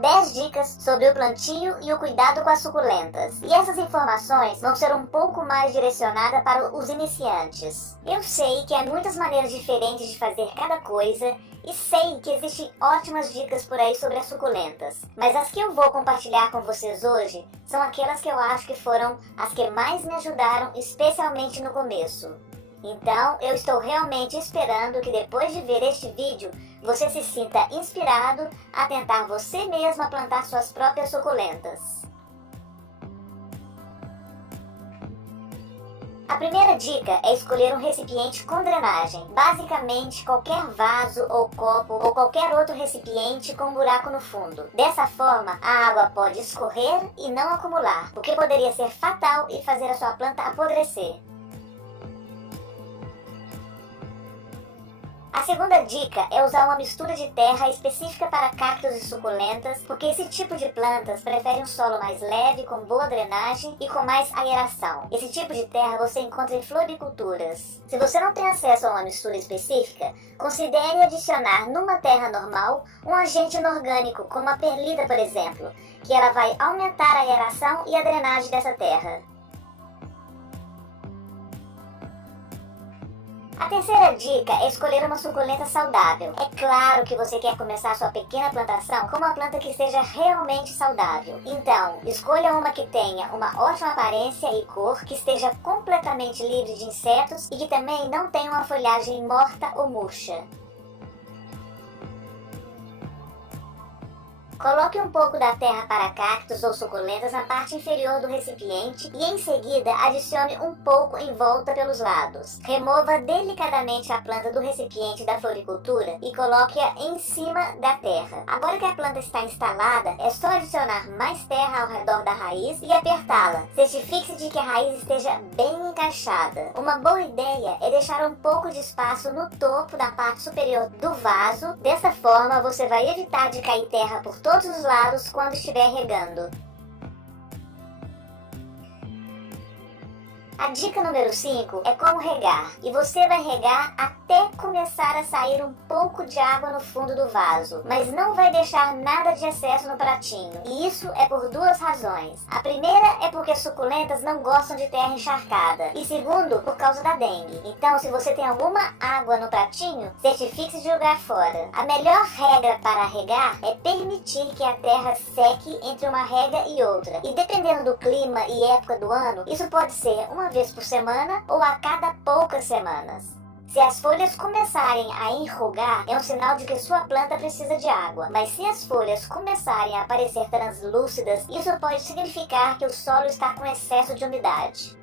10 dicas sobre o plantio e o cuidado com as suculentas. E essas informações vão ser um pouco mais direcionadas para os iniciantes. Eu sei que há muitas maneiras diferentes de fazer cada coisa e sei que existem ótimas dicas por aí sobre as suculentas. Mas as que eu vou compartilhar com vocês hoje são aquelas que eu acho que foram as que mais me ajudaram, especialmente no começo. Então, eu estou realmente esperando que depois de ver este vídeo, você se sinta inspirado a tentar você mesmo a plantar suas próprias suculentas. A primeira dica é escolher um recipiente com drenagem. Basicamente, qualquer vaso ou copo ou qualquer outro recipiente com um buraco no fundo. Dessa forma, a água pode escorrer e não acumular, o que poderia ser fatal e fazer a sua planta apodrecer. A segunda dica é usar uma mistura de terra específica para cactos e suculentas, porque esse tipo de plantas prefere um solo mais leve, com boa drenagem e com mais aeração. Esse tipo de terra você encontra em floriculturas. Se você não tem acesso a uma mistura específica, considere adicionar numa terra normal um agente inorgânico, como a perlita, por exemplo, que ela vai aumentar a aeração e a drenagem dessa terra. A terceira dica é escolher uma suculenta saudável. É claro que você quer começar sua pequena plantação com uma planta que seja realmente saudável. Então, escolha uma que tenha uma ótima aparência e cor, que esteja completamente livre de insetos e que também não tenha uma folhagem morta ou murcha. Coloque um pouco da terra para cactos ou suculentas na parte inferior do recipiente e em seguida adicione um pouco em volta pelos lados. Remova delicadamente a planta do recipiente da floricultura e coloque-a em cima da terra. Agora que a planta está instalada, é só adicionar mais terra ao redor da raiz e apertá-la. Certifique-se de que a raiz esteja bem encaixada. Uma boa ideia é deixar um pouco de espaço no topo da parte superior do vaso. Dessa forma, você vai evitar de cair terra por todos os lados quando estiver regando. A dica número 5 é como regar, e você vai regar até começar a sair um pouco de água no fundo do vaso, mas não vai deixar nada de excesso no pratinho, e isso é por duas razões. A primeira é porque suculentas não gostam de terra encharcada, e segundo, por causa da dengue. Então, se você tem alguma água no pratinho, certifique-se de jogar fora. A melhor regra para regar é permitir que a terra seque entre uma rega e outra, e dependendo do clima e época do ano, isso pode ser uma vez por semana ou a cada poucas semanas. Se as folhas começarem a enrugar, é um sinal de que sua planta precisa de água, mas se as folhas começarem a aparecer translúcidas, isso pode significar que o solo está com excesso de umidade.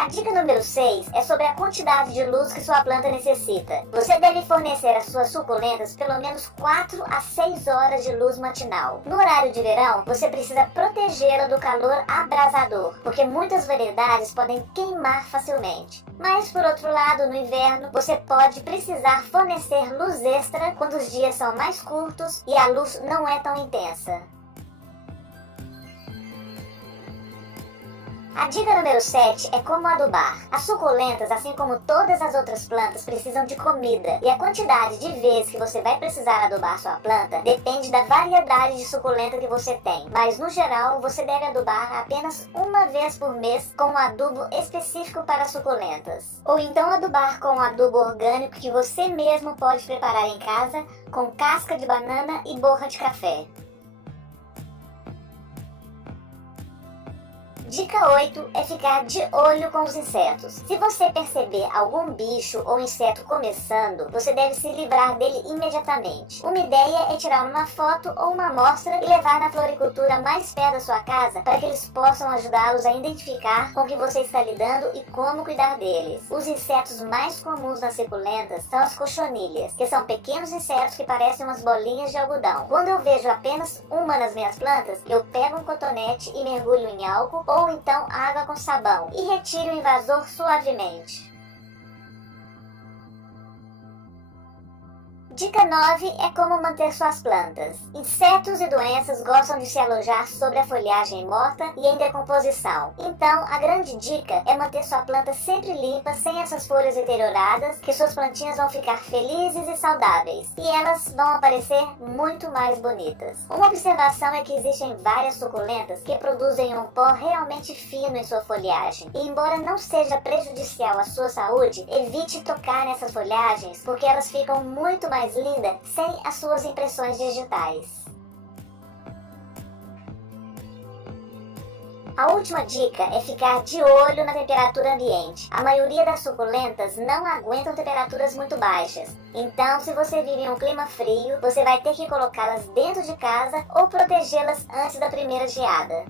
A dica número 6 é sobre a quantidade de luz que sua planta necessita. Você deve fornecer às suas suculentas pelo menos 4 a 6 horas de luz matinal. No horário de verão, você precisa protegê-la do calor abrasador, porque muitas variedades podem queimar facilmente. Mas, por outro lado, no inverno, você pode precisar fornecer luz extra quando os dias são mais curtos e a luz não é tão intensa. A dica número 7 é como adubar. As suculentas, assim como todas as outras plantas, precisam de comida. E a quantidade de vezes que você vai precisar adubar sua planta depende da variedade de suculenta que você tem. Mas, no geral, você deve adubar apenas uma vez por mês com um adubo específico para suculentas. Ou então adubar com um adubo orgânico que você mesmo pode preparar em casa com casca de banana e borra de café. Dica 8 é ficar de olho com os insetos. Se você perceber algum bicho ou inseto começando, você deve se livrar dele imediatamente. Uma ideia é tirar uma foto ou uma amostra e levar na floricultura mais perto da sua casa para que eles possam ajudá-los a identificar com o que você está lidando e como cuidar deles. Os insetos mais comuns nas suculentas são as cochonilhas, que são pequenos insetos que parecem umas bolinhas de algodão. Quando eu vejo apenas uma nas minhas plantas, eu pego um cotonete e mergulho em álcool ou então água com sabão e retire o invasor suavemente. Dica 9 é como manter suas plantas. Insetos e doenças gostam de se alojar sobre a folhagem morta e em decomposição. Então, a grande dica é manter sua planta sempre limpa, sem essas folhas deterioradas, que suas plantinhas vão ficar felizes e saudáveis. E elas vão aparecer muito mais bonitas. Uma observação é que existem várias suculentas que produzem um pó realmente fino em sua folhagem. E embora não seja prejudicial à sua saúde, evite tocar nessas folhagens, porque elas ficam muito mais linda sem as suas impressões digitais. A última dica é ficar de olho na temperatura ambiente. A maioria das suculentas não aguentam temperaturas muito baixas. Então, se você vive em um clima frio, você vai ter que colocá-las dentro de casa ou protegê-las antes da primeira geada.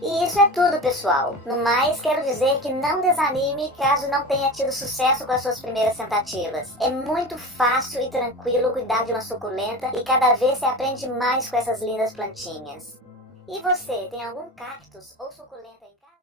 E isso é tudo, pessoal. No mais, quero dizer que não desanime caso não tenha tido sucesso com as suas primeiras tentativas. É muito fácil e tranquilo cuidar de uma suculenta e cada vez você aprende mais com essas lindas plantinhas. E você, tem algum cactus ou suculenta em casa?